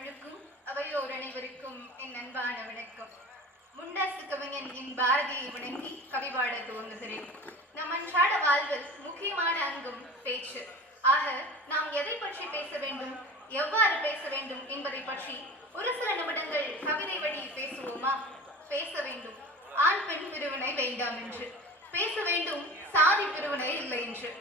முழுக்கும் அவையோர் அனைவருக்கும் என் அன்பான வணக்கம். முண்டாசு கவிஞன் என் பாரதியை வணங்கி கவிபாட துவங்குகிறேன். நம் அன்றாட வாழ்வில் முக்கியமான அங்கும் பேச்சு. ஆக நாம் எதை பற்றி பேச வேண்டும், எவ்வாறு பேச வேண்டும் என்பதை பற்றி ஒரு சில நிமிடங்கள் கவிதை வழி பேசுவோமா? பேச வேண்டும் ஆண் பெண் பிரிவினை வேண்டாம் என்று, பேச வேண்டும் சாதி பிரிவினை இல்லை என்று,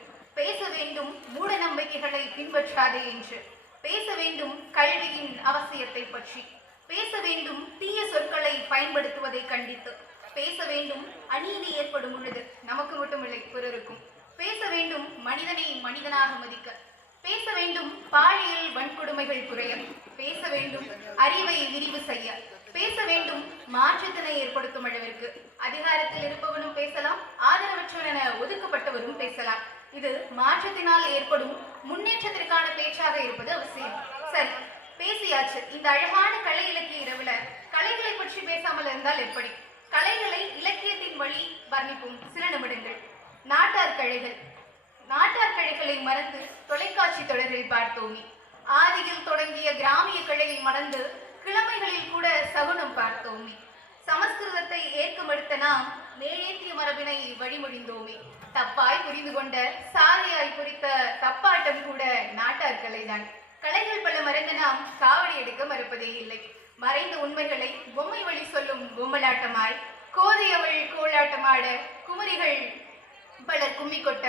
பேச வேண்டும் மூட நம்பிக்கைகளை பின்பற்றாதே என்று, பேச வேண்டும் கல்வியின் அவசியத்தை பற்றி, பேச வேண்டும் தீய சொற்களை பயன்படுத்துவதை கண்டித்து, பேச வேண்டும் அநீதி ஏற்படும் பொழுது நமக்கு மட்டுமில்லை பிறருக்கும், பேச வேண்டும் மனிதனை மனிதனாக மதிக்க, பேச வேண்டும் பாலியல் வன்கொடுமைகள் குறைய, பேச வேண்டும் அறிவை விரிவு செய்ய, பேச வேண்டும் மாற்றத்தினை ஏற்படுத்தும் அளவிற்கு. அதிகாரத்தில் இருப்பவனும் பேசலாம், ஆதரவற்றவன் என ஒதுக்கப்பட்டவரும் பேசலாம். இது மாற்றத்தினால் ஏற்படும் முன்னேற்றத்திற்கான பேச்சாக இருப்பது அவசியம். சரி, பேசியாச்சு. இந்த அழகான கலை இலக்கிய இரவுல கலைகளை பற்றி பேசாமல் இருந்தால் எப்படி? கலைகளை இலக்கியத்தின் வழி வர்ணிப்போம் சில நிமிடங்கள். நாட்டார் கலைகள். நாட்டார் கலைகளை மறந்து தொலைக்காட்சி தொடரில் பார்த்தோமே. ஆதியில் தொடங்கிய கிராமிய கலையை மறந்து கிழமைகளில் கூட சகுனம் பார்த்தோமே. சமஸ்கிருதத்தை ஏற்க மறுத்த நாம் மேலேற்றிய மரபினை வழிமொழிந்தோமே. தப்பாய் புரிந்து கொண்ட சாலையாய் குறித்த தப்பாட்டம் கூட நாட்டார் கலைதான். கலைகள் பல மறந்து நாம் காவடி எடுக்க மறுப்பதே இல்லை. மறைந்த உண்மைகளை பொம்மை வழி சொல்லும் பொம்மலாட்டமாய், கோதையவள் கோலாட்டமாட, குமரிகள் பலர் கும்மி கொட்ட,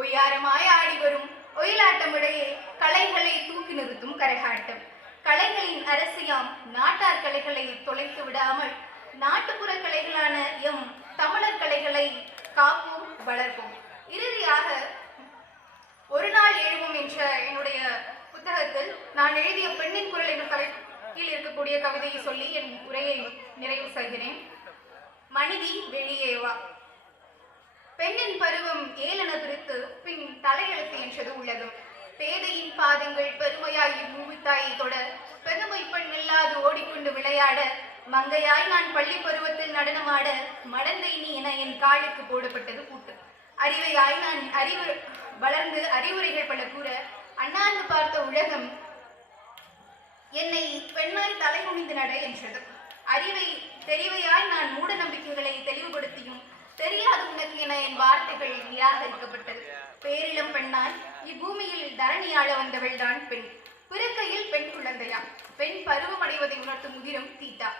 ஒய்யாரமாய் ஆடி வரும் ஒயிலாட்டமிடையே கலைகளை தூக்கி நிறுத்தும் கரகாட்டம். கலைகளின் அரசியாம் நாட்டார் கலைகளை தொலைத்து விடாமல் நாட்டுப்புற கலைகளான எம் தமிழர் கலைகளை காப்போம், வளர்ப்போம். இறுதியாக ஒரு நாள் எழுவோம் என்ற என்னுடைய புத்தகத்தில் நான் எழுதிய பெண்ணின் குரல் என்ற தலைப்பில் இருக்கக்கூடிய கவிதையை சொல்லி என் உரையை நிறைவு செய்கிறேன். மனிதி வெளியே வா. பெண்ணின் பருவம் ஏளன பிரித்து பின் தலையெழுத்து என்றது உலகம். பேதையின் பாதங்கள் பெருமையாய் மூவித்தாயை தொட, பெருமை பெண் இல்லாது ஓடிக்கொண்டு விளையாட, மங்கையாய் நான் பள்ளி பருவத்தில் நடனமாட, மடந்தை நீ என என் காலுக்கு போடப்பட்டது கூட்டு. அறிவையாய் நான் வளர்ந்து அறிவுரைகள் பல கூற, அண்ணாந்து பார்த்த உலகம் என்னை பெண்ணாய் தலை குனிந்து நட என்றது. தெரிவையாய் நான் மூட நம்பிக்கைகளை தெளிவுபடுத்தியும், தெரியாது உனக்கு என என் வார்த்தைகள் நிராகரிக்கப்பட்டது. பேரிளம் பெண்ணாய் இப்பூமியில் தரணியாள வந்தவள் தான் பெண். பிறக்கையில் பெண் குழந்தையா, பெண் பருவம் அடைவதை உணர்த்தும் முதிரம் தீட்டா.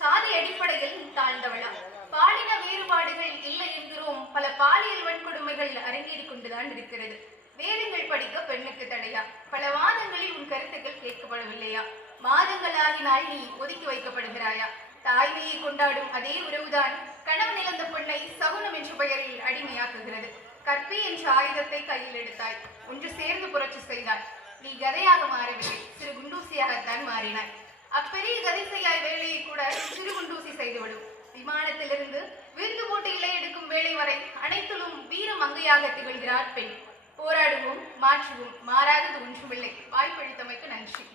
சாதி அடிப்படையில் தாழ்ந்தவளா. பாலின வேறுபாடுகள் இல்லை என்கிறோம், பல பாலியல் வன்கொடுமைகள் அரங்கேறிக் கொண்டுதான் இருக்கிறது. வேதங்கள் படிக்க பெண்ணுக்கு தடையா? பல வாதங்களில் உன் கருத்துக்கள் கேட்கப்படவில்லையா? மாதங்களாகினால் நீ ஒதுக்கி வைக்கப்படுகிறாயா? தாய்மையை கொண்டாடும் அதே உறவுதான் கணவன் இழந்த பெண்ணை சகுனம் என்ற பெயரில் அடிமையாக்குகிறது. கற்பி என்ற ஆயுதத்தை கையில் எடுத்தாய், ஒன்று சேர்ந்து புரட்சி செய்தாய். நீ கதையாக மாறவில்லை, சிறு குண்டூசியாகத்தான் மாறினாய். அப்பெரிய கதை செய்யாய் வேலையை கூட சிறு குண்டூசி செய்துவிடும். விமானத்திலிருந்து விருந்து போட்டு இலை எடுக்கும் வேலை வரை அனைத்திலும் வீர மங்கையாக திகழ்கிறார் பெண். போராடுவோம், மாற்றுவோம், மாறாதது ஒன்றுமில்லை. வாய்ப்பளித்தமைக்கு நன்றி.